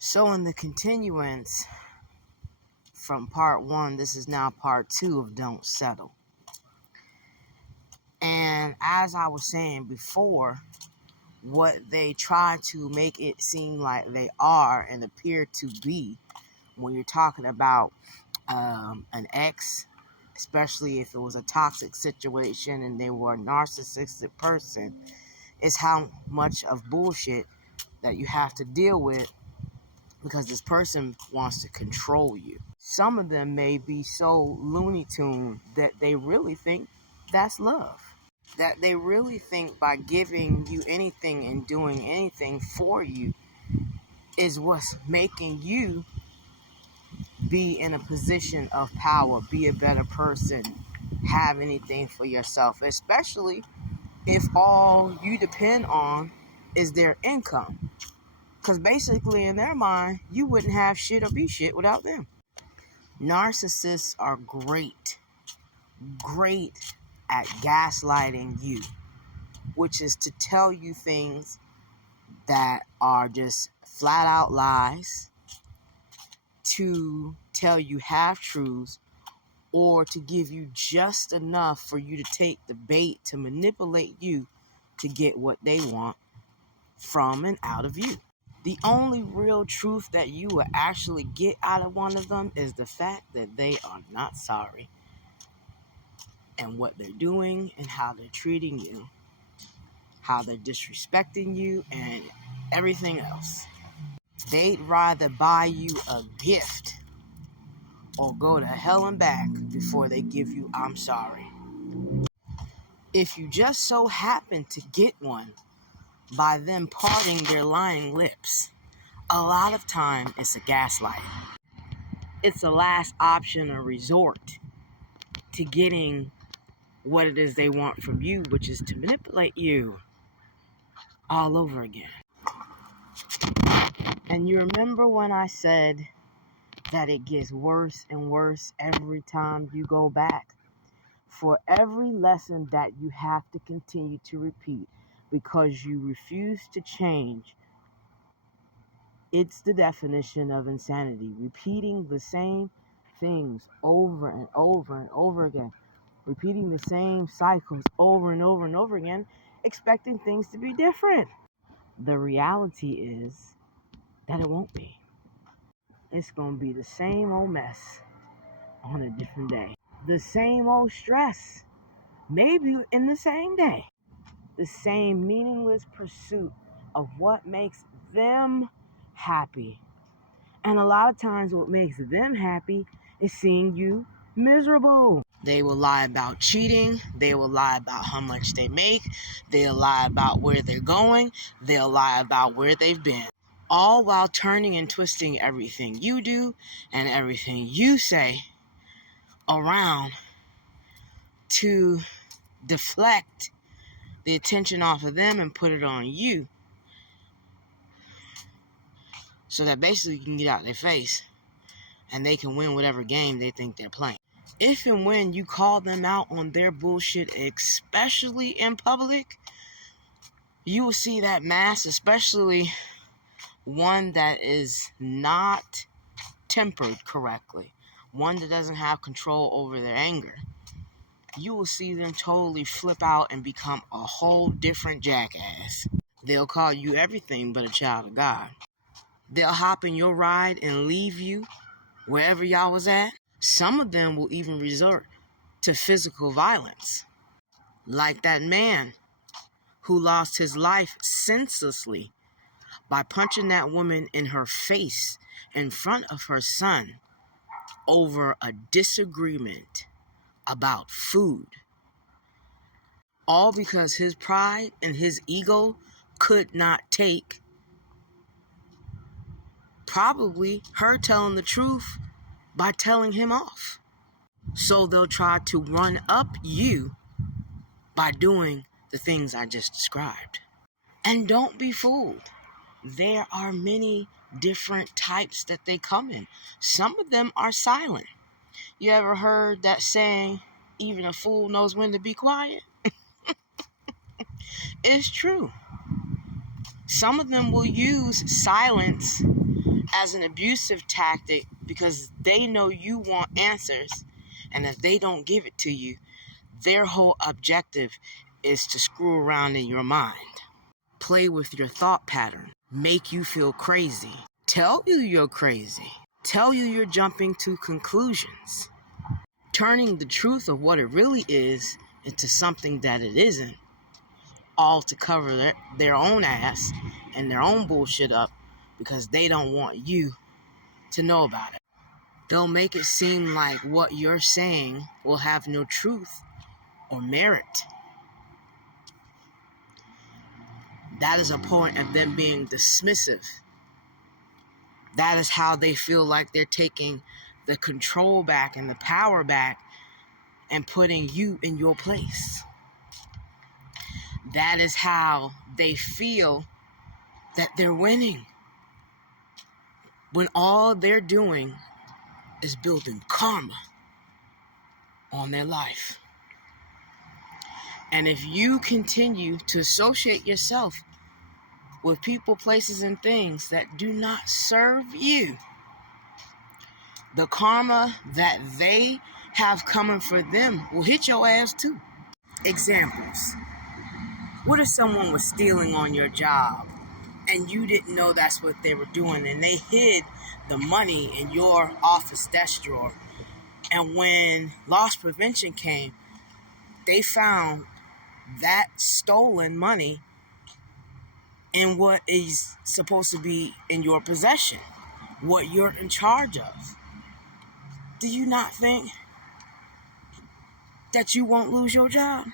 So in the continuance from part 1, this is now part 2 of Don't Settle. And as I was saying before, what they try to make it seem like they are and appear to be when you're talking about an ex, especially if it was a toxic situation and they were a narcissistic person, is how much of bullshit that you have to deal with because this person wants to control you. Some of them may be so Looney Tune that they really think that's love. That they really think by giving you anything and doing anything for you is what's making you be in a position of power, be a better person, have anything for yourself, especially if all you depend on is their income. Because basically in their mind, you wouldn't have shit or be shit without them. Narcissists are great at gaslighting you, which is to tell you things that are just flat out lies, to tell you half-truths, or to give you just enough for you to take the bait to manipulate you to get what they want from and out of you. The only real truth that you will actually get out of one of them is the fact that they are not sorry and what they're doing and how they're treating you, how they're disrespecting you, and everything else. They'd rather buy you a gift or go to hell and back before they give you I'm sorry. If you just so happen to get one by them parting their lying lips, a lot of time it's a gaslight. It's a last option or resort to getting what it is they want from you, which is to manipulate you all over again. And you remember when I said that it gets worse and worse every time you go back? For every lesson that you have to continue to repeat because you refuse to change, it's the definition of insanity. Repeating the same things over and over and over again. Repeating the same cycles over and over and over again, expecting things to be different. The reality is that it won't be. It's going to be the same old mess on a different day. The same old stress, maybe in the same day. The same meaningless pursuit of what makes them happy. And a lot of times what makes them happy is seeing you miserable. They will lie about cheating. They will lie about how much they make. They'll lie about where they're going. They'll lie about where they've been. All while turning and twisting everything you do and everything you say around to deflect the attention off of them and put it on you, so that basically you can get out their face and they can win whatever game they think they're playing. If and when you call them out on their bullshit, especially in public, you will see that mask, especially one that is not tempered correctly, one that doesn't have control over their anger. You will see them totally flip out and become a whole different jackass. They'll call you everything but a child of God. They'll hop in your ride and leave you wherever y'all was at. Some of them will even resort to physical violence. Like that man who lost his life senselessly by punching that woman in her face in front of her son over a disagreement about food. All because his pride and his ego could not take probably her telling the truth by telling him off. So they'll try to run up you by doing the things I just described. And don't be fooled. There are many different types that they come in. Some of them are silent. You ever heard that saying, even a fool knows when to be quiet? It's true. Some of them will use silence as an abusive tactic because they know you want answers, and if they don't give it to you, their whole objective is to screw around in your mind, play with your thought pattern, make you feel crazy, tell you you're crazy, tell you you're jumping to conclusions, turning the truth of what it really is into something that it isn't, all to cover their own ass and their own bullshit up because they don't want you to know about it. They'll make it seem like what you're saying will have no truth or merit. That is a point of them being dismissive. That is how they feel like they're taking the control back and the power back and putting you in your place. That is how they feel that they're winning, when all they're doing is building karma on their life. And if you continue to associate yourself with people, places, and things that do not serve you, the karma that they have coming for them will hit your ass too. Examples. What if someone was stealing on your job and you didn't know that's what they were doing, and they hid the money in your office desk drawer, and when loss prevention came, they found that stolen money in what is supposed to be in your possession, what you're in charge of? Do you not think that you won't lose your job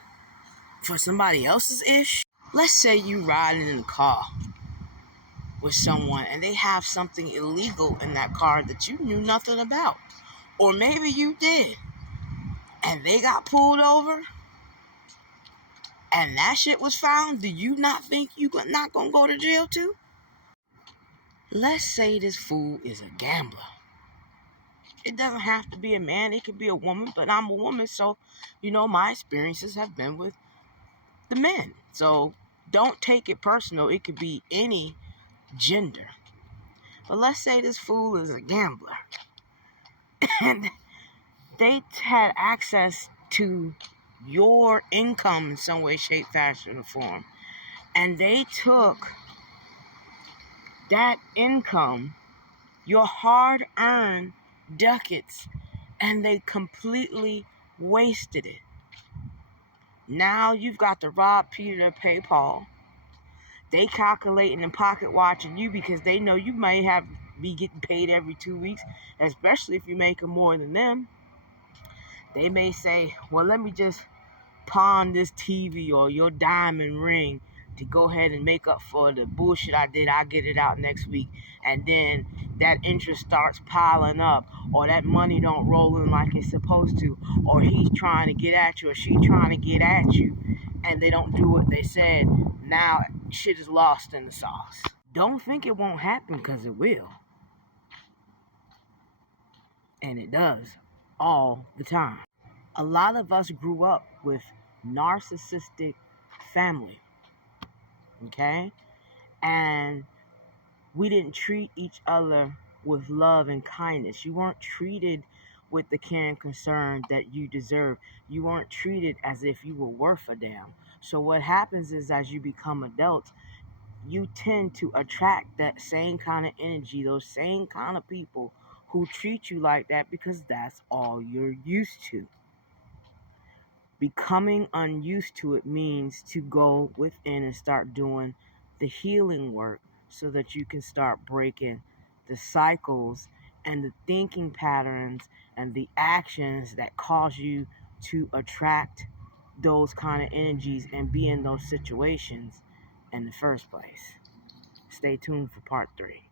for somebody else's ish? Let's say you riding in a car with someone and they have something illegal in that car that you knew nothing about. Or maybe you did. And they got pulled over and that shit was found. Do you not think you not gonna go to jail too? Let's say this fool is a gambler. It doesn't have to be a man. It could be a woman, but I'm a woman, so, my experiences have been with the men. So don't take it personal. It could be any gender. But let's say this fool is a gambler and they had access to your income in some way, shape, fashion, or form, and they took that income, your hard-earned ducats, and they completely wasted it. Now you've got to rob Peter to pay Paul. They calculating and pocket watching you because they know you might be getting paid every 2 weeks, especially if you're making more than them. They may say, well, let me just pawn this TV or your diamond ring to go ahead and make up for the bullshit I did. I'll get it out next week. And then that interest starts piling up, or that money don't roll in like it's supposed to, or he's trying to get at you, or she's trying to get at you, and they don't do what they said. Now shit is lost in the sauce. Don't think it won't happen, because it will. And it does all the time. A lot of us grew up with narcissistic family, okay? And we didn't treat each other with love and kindness. You weren't treated with the care and concern that you deserve. You weren't treated as if you were worth a damn. So what happens is, as you become adults, you tend to attract that same kind of energy, those same kind of people who treat you like that, because that's all you're used to. Becoming unused to it means to go within and start doing the healing work so that you can start breaking the cycles and the thinking patterns and the actions that cause you to attract those kind of energies and be in those situations in the first place. Stay tuned for part 3.